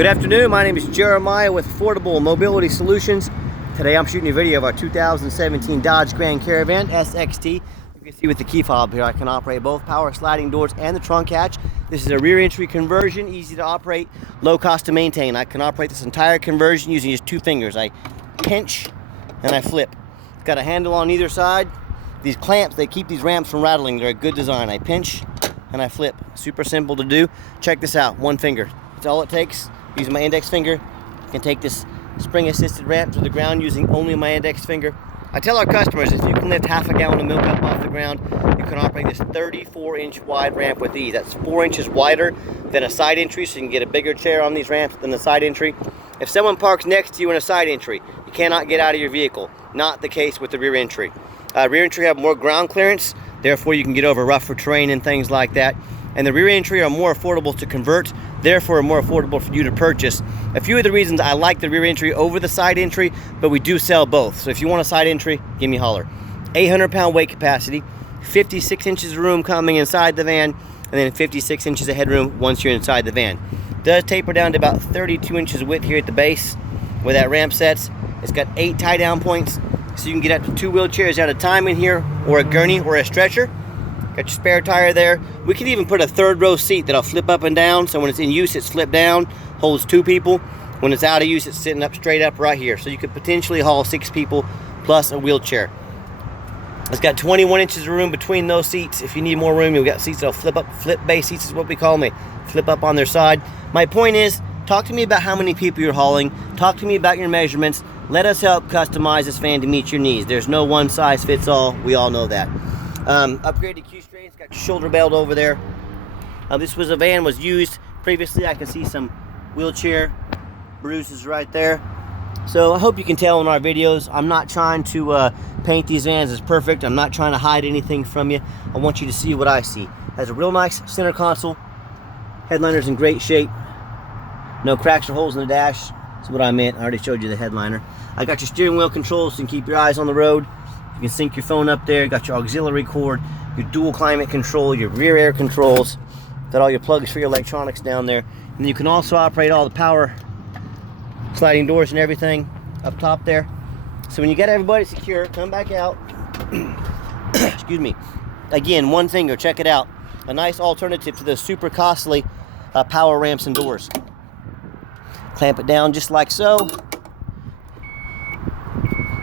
Good afternoon, my name is Jeremiah with Affordable Mobility Solutions. Today I'm shooting a video of our 2017 Dodge Caravan SXT. You can see with the key fob here I can operate both power sliding doors and the trunk hatch. This is a rear entry conversion, easy to operate, low cost to maintain. I can operate this entire conversion using just two fingers. I pinch and I flip. It's got a handle on either side. These clamps, they keep these ramps from rattling. They're a good design. I pinch and I flip. Super simple to do. Check this out, one finger. That's all it takes. Using my index finger, I can take this spring-assisted ramp to the ground using only my index finger. I tell our customers if you can lift half a gallon of milk up off the ground, you can operate this 34-inch wide ramp with ease. That's 4 inches wider than a side entry, so you can get a bigger chair on these ramps than the side entry. If someone parks next to you in a side entry, you cannot get out of your vehicle. Not the case with the rear entry. Rear entry have more ground clearance, therefore you can get over rougher terrain and things like that. And the rear entry are more affordable to convert, therefore more affordable for you to purchase. A few of the reasons I like the rear entry over the side entry, but we do sell both. So if you want a side entry, give me a holler. 800-pound weight capacity, 56 inches of room coming inside the van, and then 56 inches of headroom once you're inside the van. It does taper down to about 32 inches of width here at the base where that ramp sets. It's got 8 tie-down points, so you can get up to 2 wheelchairs at a time in here, or a gurney, or a stretcher. Got your spare tire there. We could even put a third row seat that'll flip up and down, so when it's in use it's flipped down, holds 2 people. When it's out of use it's sitting up straight up right here, so you could potentially haul 6 people plus a wheelchair. It's got 21 inches of room between those seats. If you need more room, you've got seats that'll flip up. Flip base seats is what we call them. Flip up on their side. My point is, talk to me about how many people you're hauling. Talk to me about your measurements. Let us help customize this van to meet your needs. There's no one size fits all. We all know that. Upgraded Q strings, got your shoulder belt over there. This was a van was used previously. I can see some wheelchair bruises right there. So I hope you can tell in our videos, I'm not trying to paint these vans as perfect. I'm not trying to hide anything from you. I want you to see what I see. Has a real nice center console. Headliner's in great shape. No cracks or holes in the dash. That's what I meant. I already showed you the headliner. I got your steering wheel controls so you can keep your eyes on the road. You can sync your phone up there. Got your auxiliary cord, your dual climate control, your rear air controls. Got all your plugs for your electronics down there. And you can also operate all the power sliding doors and everything up top there. So when you get everybody secure, come back out. Excuse me. Again, one finger, check it out. A nice alternative to the super costly power ramps and doors. Clamp it down just like so.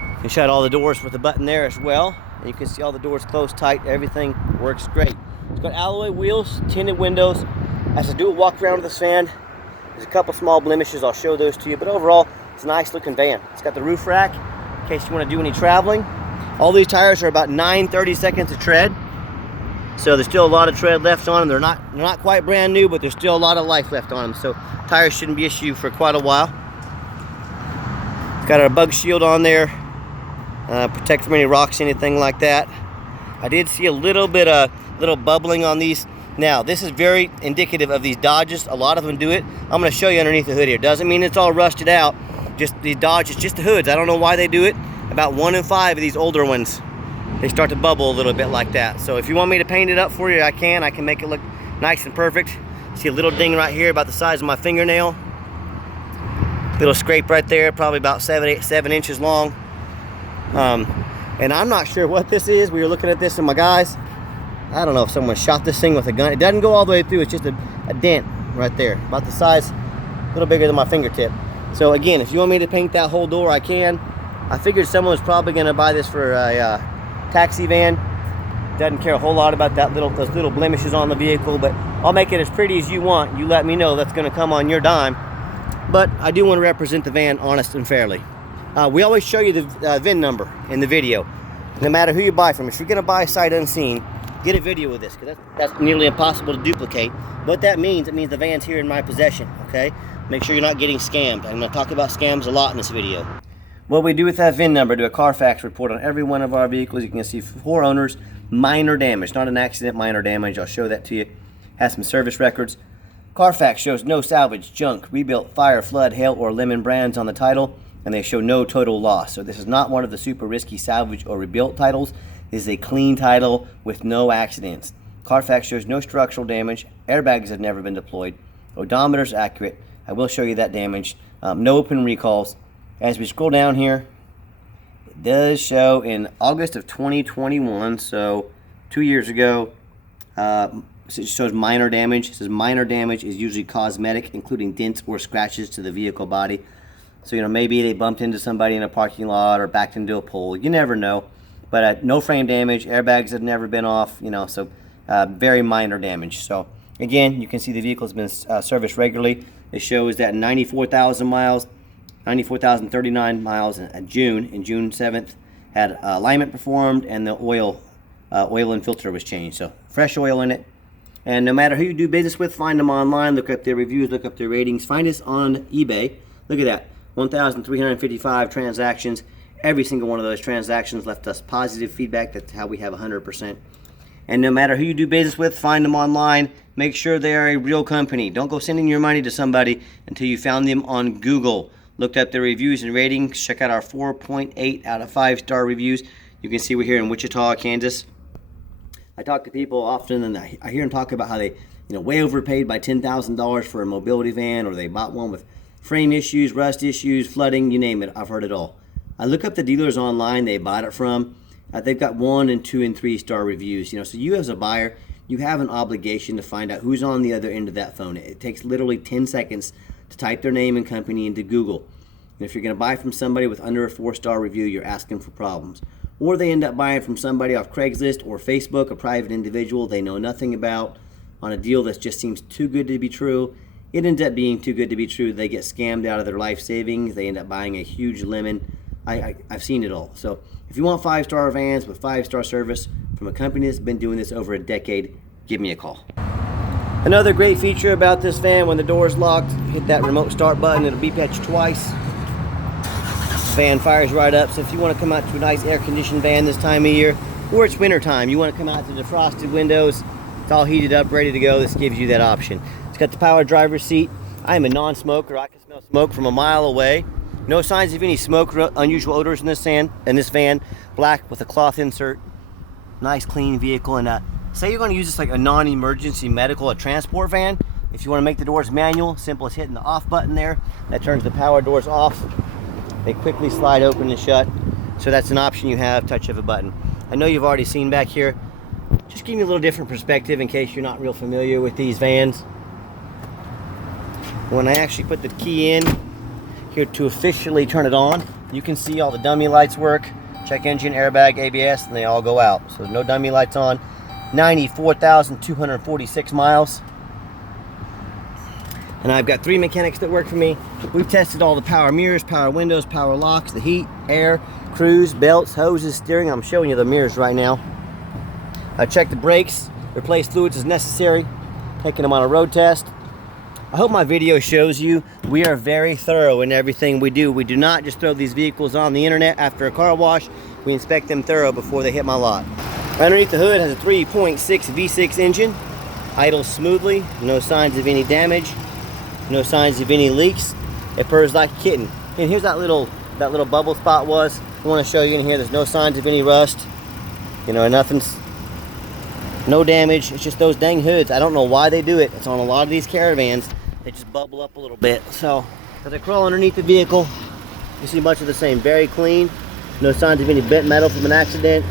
You can shut all the doors with the button there as well. And you can see all the doors closed tight. Everything works great. It's got alloy wheels, tinted windows. As I do a walk around with this van, there's a couple small blemishes. I'll show those to you. But overall, it's a nice looking van. It's got the roof rack in case you want to do any traveling. All these tires are about 9/32 of tread. So there's still a lot of tread left on them. They're not quite brand new, but there's still a lot of life left on them. So tires shouldn't be an issue for quite a while. It's got our bug shield on there. Protect from any rocks, anything like that. I did see a little bit of bubbling on these. Now, this is very indicative of these Dodges. A lot of them do it. I'm going to show you underneath the hood here. Doesn't mean it's all rusted out. Just these Dodges, just the hoods. I don't know why they do it. About 1 in 5 of these older ones, they start to bubble a little bit like that. So if you want me to paint it up for you, I can. I can make it look nice and perfect. See a little ding right here about the size of my fingernail. Little scrape right there, probably about 7 inches long. And I'm not sure what this is. We were looking at this and my guys, I don't know if someone shot this thing with a gun. It doesn't go all the way through. It's just a dent right there, about the size, a little bigger than my fingertip. So again, if you want me to paint that whole door, I can. I figured someone was probably going to buy this for a taxi van. Doesn't care a whole lot about those little blemishes on the vehicle, but I'll make it as pretty as you want. You let me know. That's going to come on your dime. But I do want to represent the van honest and fairly. We always show you the VIN number in the video, no matter who you buy from. If you're going to buy sight unseen, get a video of this, because that's nearly impossible to duplicate. What that means, it means the van's here in my possession, okay? Make sure you're not getting scammed. I'm going to talk about scams a lot in this video. What we do with that VIN number, do a Carfax report on every one of our vehicles. You can see 4 owners, minor damage, not an accident, minor damage. I'll show that to you. Has some service records. Carfax shows no salvage, junk, rebuilt, fire, flood, hail, or lemon brands on the title. And they show no total loss. So this is not one of the super risky salvage or rebuilt titles. This is a clean title with no accidents. Carfax shows no structural damage. Airbags have never been deployed. Odometer's accurate. I will show you that damage. No open recalls. As we scroll down here, it does show in August of 2021, so 2 years ago. It shows minor damage. It says minor damage is usually cosmetic, including dents or scratches to the vehicle body. So, maybe they bumped into somebody in a parking lot or backed into a pole. You never know. But no frame damage. Airbags have never been off, so very minor damage. So, again, you can see the vehicle has been serviced regularly. It shows that 94,000 miles, 94,039 miles in June 7th, had alignment performed, and the oil and filter was changed. So, fresh oil in it. And no matter who you do business with, find them online, look up their reviews, look up their ratings. Find us on eBay. Look at that, 1,355 transactions. Every single one of those transactions left us positive feedback. That's how we have 100%. And no matter who you do business with, find them online. Make sure they are a real company. Don't go sending your money to somebody until you found them on Google. Looked up their reviews and ratings. Check out our 4.8 out of 5-star reviews. You can see we're here in Wichita, Kansas. I talk to people often, and I hear them talk about how they, way overpaid by $10,000 for a mobility van, or they bought one with frame issues, rust issues, flooding, you name it. I've heard it all. I look up the dealers online they bought it from. They've got 1 and 2 and 3-star reviews. So you as a buyer, you have an obligation to find out who's on the other end of that phone. It takes literally 10 seconds to type their name and company into Google. And if you're going to buy from somebody with under a 4-star review, you're asking for problems. Or they end up buying from somebody off Craigslist or Facebook, a private individual they know nothing about, on a deal that just seems too good to be true. It ends up being too good to be true. They get scammed out of their life savings. They end up buying a huge lemon. I've seen it all. So if you want 5-star vans with 5-star service from a company that's been doing this over a decade, give me a call. Another great feature about this van, when the door is locked, hit that remote start button. It'll beep at you twice. Van fires right up. So if you want to come out to a nice air-conditioned van this time of year, or it's winter time, you want to come out to the frosted windows, it's all heated up, ready to go. This gives you that option. It's got the power driver's seat. I am a non-smoker. I can smell smoke from a mile away. No signs of any smoke or unusual odors in this van. Black with a cloth insert. Nice clean vehicle. And say you're going to use this like a non-emergency medical or transport van. If you want to make the doors manual, simple as hitting the off button there. That turns the power doors off. They quickly slide open and shut. So that's an option you have, touch of a button. I know you've already seen back here. Just give you a little different perspective in case you're not real familiar with these vans. When I actually put the key in here to officially turn it on, you can see all the dummy lights work. Check engine, airbag, ABS, and they all go out. So there's no dummy lights on. 94,246 miles. And I've got 3 mechanics that work for me. We've tested all the power mirrors, power windows, power locks, the heat, air, cruise, belts, hoses, steering. I'm showing you the mirrors right now. I checked the brakes, replace fluids as necessary, taking them on a road test. I hope my video shows you we are very thorough in everything we do. We do not just throw these vehicles on the internet after a car wash. We inspect them thorough before they hit my lot. Underneath the hood has a 3.6 V6 engine. Idles smoothly, no signs of any damage. No signs of any leaks. It purrs like a kitten. And here's that little bubble spot was. I want to show you in here. There's no signs of any rust. Nothing's, no damage. It's just those dang hoods. I don't know why they do it. It's on a lot of these Caravans. They just bubble up a little bit. So as I crawl underneath the vehicle, you see much of the same. Very clean. No signs of any bent metal from an accident.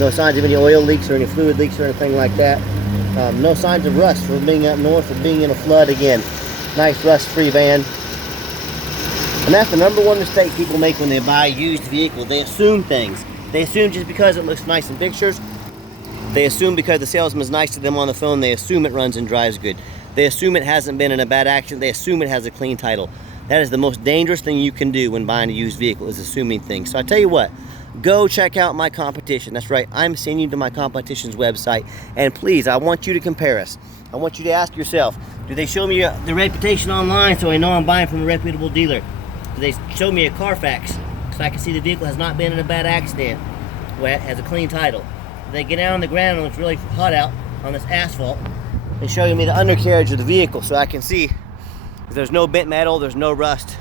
No signs of any oil leaks or any fluid leaks or anything like that. No signs of rust from being up north or being in a flood again. Nice rust-free van. And that's the number one mistake people make when they buy a used vehicle. They assume things. They assume just because it looks nice in pictures. They assume because the salesman's nice to them on the phone, they assume it runs and drives good. They assume it hasn't been in a bad accident. They assume it has a clean title. That is the most dangerous thing you can do when buying a used vehicle, is assuming things. So I tell you what, go check out my competition. That's right, I'm sending you to my competition's website. And please, I want you to compare us. I want you to ask yourself, do they show me the reputation online so I know I'm buying from a reputable dealer? Do they show me a Carfax so I can see the vehicle has not been in a bad accident, wet, has a clean title? Do they get down on the ground and it's really hot out on this asphalt? They show me the undercarriage of the vehicle so I can see there's no bent metal, there's no rust,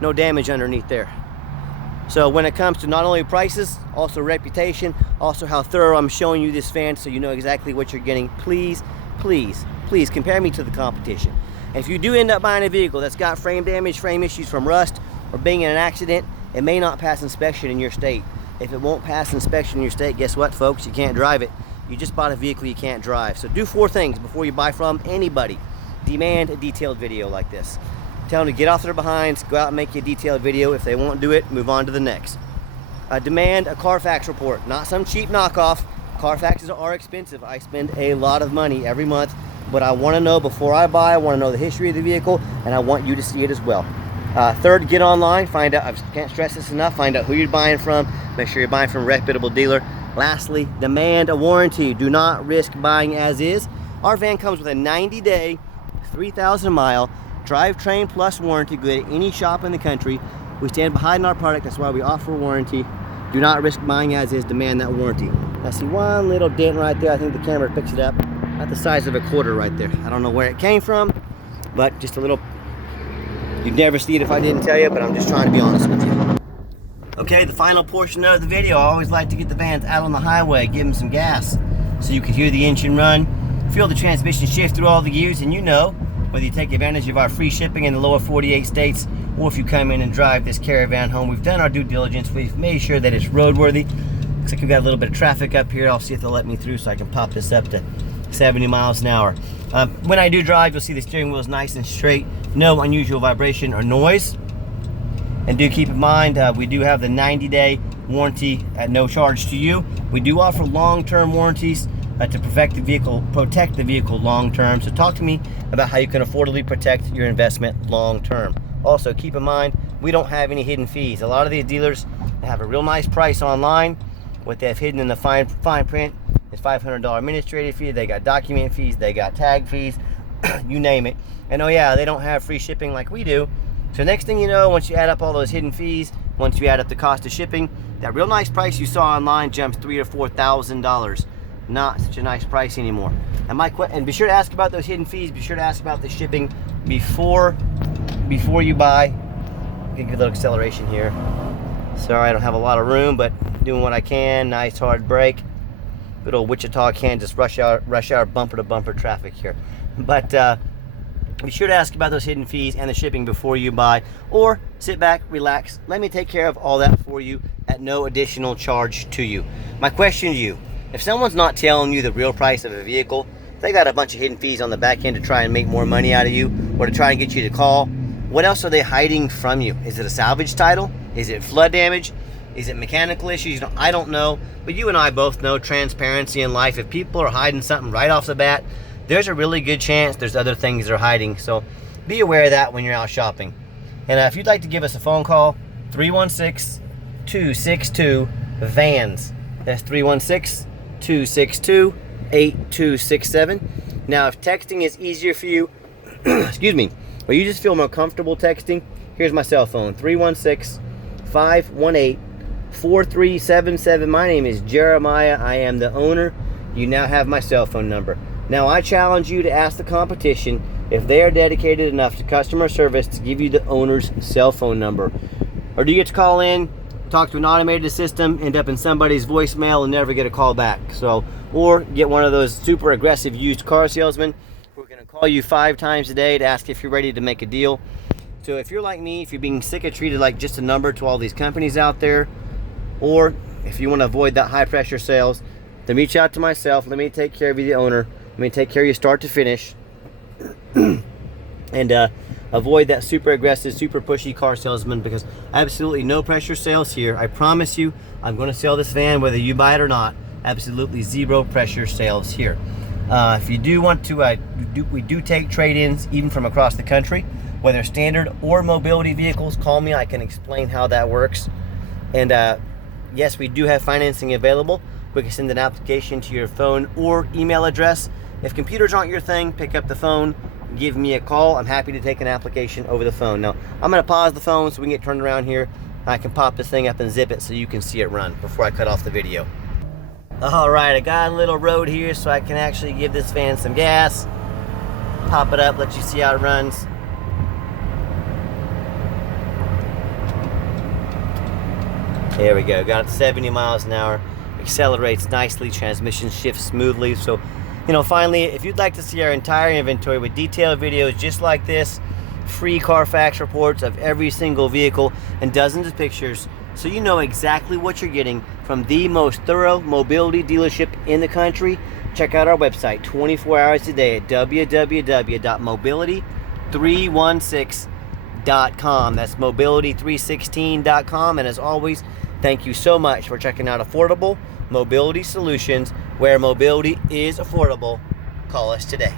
no damage underneath there. So when it comes to not only prices, also reputation, also how thorough I'm showing you this van so you know exactly what you're getting, please compare me to the competition. And if you do end up buying a vehicle that's got frame damage, frame issues from rust, or being in an accident, it may not pass inspection in your state. If it won't pass inspection in your state, guess what, folks? You can't drive it. You just bought a vehicle you can't drive. So do 4 things before you buy from anybody. Demand a detailed video like this. Tell them to get off their behinds, go out and make you a detailed video. If they won't do it, move on to the next. Demand a Carfax report, not some cheap knockoff. Carfaxes are expensive. I spend a lot of money every month, but I want to know before I buy. I want to know the history of the vehicle, and I want you to see it as well. Third, get online, find out, I can't stress this enough, find out who you're buying from, make sure you're buying from a reputable dealer. Lastly, demand a warranty. Do not risk buying as is. Our van comes with a 90-day, 3,000-mile drivetrain plus warranty, good at any shop in the country. We stand behind our product, that's why we offer a warranty. Do not risk buying as is, demand that warranty. I see one little dent right there. I think the camera picks it up. About the size of a quarter right there. I don't know where it came from, but just a little. You'd never see it if I didn't tell you, but I'm just trying to be honest with you. Okay, the final portion of the video. I always like to get the vans out on the highway, give them some gas, so you can hear the engine run, feel the transmission shift through all the gears, and you know, whether you take advantage of our free shipping in the lower 48 states, or if you come in and drive this Caravan home, we've done our due diligence. We've made sure that it's roadworthy. Looks like we've got a little bit of traffic up here. I'll see if they'll let me through so I can pop this up to 70 miles an hour. When I do drive, you'll see the steering wheel is nice and straight. No unusual vibration or noise. And do keep in mind, we do have the 90-day warranty at no charge to you. We do offer long-term warranties to protect the vehicle long-term. So talk to me about how you can affordably protect your investment long-term. Also, keep in mind, we don't have any hidden fees. A lot of these dealers have a real nice price online. What they have hidden in the fine print is $500 administrative fee. They got document fees, they got tag fees, you name it. And oh yeah, they don't have free shipping like we do. So next thing you know, once you add up all those hidden fees, once you add up the cost of shipping, that real nice price you saw online jumps $3,000 or $4,000. Not such a nice price anymore. And be sure to ask about those hidden fees. Be sure to ask about the shipping before you buy. Get a little acceleration here. Sorry, I don't have a lot of room, but doing what I can. Nice hard brake. Good old Wichita, Kansas rush hour bumper to bumper traffic here. But be sure to ask about those hidden fees and the shipping before you buy, or sit back, relax, let me take care of all that for you at no additional charge to you. My question to you, if someone's not telling you the real price of a vehicle, they got a bunch of hidden fees on the back end to try and make more money out of you, or to try and get you to call, what else are they hiding from you? Is it a salvage title? Is it flood damage? Is it mechanical issues? I don't know, but you and I both know transparency in life. If people are hiding something right off the bat, there's a really good chance there's other things they're hiding. So be aware of that when you're out shopping. And if you'd like to give us a phone call, 316-262-VANS. That's 316-262-8267. Now, if texting is easier for you, excuse me, or you just feel more comfortable texting, here's my cell phone, 316-518-4377. My name is Jeremiah. I am the owner. You now have my cell phone number. Now, I challenge you to ask the competition if they are dedicated enough to customer service to give you the owner's cell phone number. Or do you get to call in, talk to an automated system, end up in somebody's voicemail and never get a call back? So, or get one of those super aggressive used car salesmen who are going to call you 5 times a day to ask if you're ready to make a deal. So if you're like me, if you're being sick of treated like just a number to all these companies out there, or if you want to avoid that high pressure sales, then reach out to myself. Let me take care of you, the owner. Let me take care of you start to finish. And avoid that super aggressive, super pushy car salesman, because absolutely no pressure sales here. I promise you, I'm going to sell this van whether you buy it or not. Absolutely zero pressure sales here. If you do want to, we do take trade-ins even from across the country, whether standard or mobility vehicles. Call me, I can explain how that works. And yes, we do have financing available. We can send an application to your phone or email address. If computers aren't your thing, pick up the phone, give me a call. I'm happy to take an application over the phone. Now, I'm going to pause the phone so we can get turned around here. I can pop this thing up and zip it so you can see it run before I cut off the video. All right, I got a little road here so I can actually give this van some gas. Pop it up, let you see how it runs. There we go, got it 70 miles an hour. Accelerates nicely, transmission shifts smoothly. So Finally, if you'd like to see our entire inventory with detailed videos just like this, free Carfax reports of every single vehicle, and dozens of pictures, so you know exactly what you're getting from the most thorough mobility dealership in the country, check out our website 24 hours a day at www.mobility316.com. That's mobility316.com. And as always, thank you so much for checking out affordable mobility solutions, where mobility is affordable. Call us today.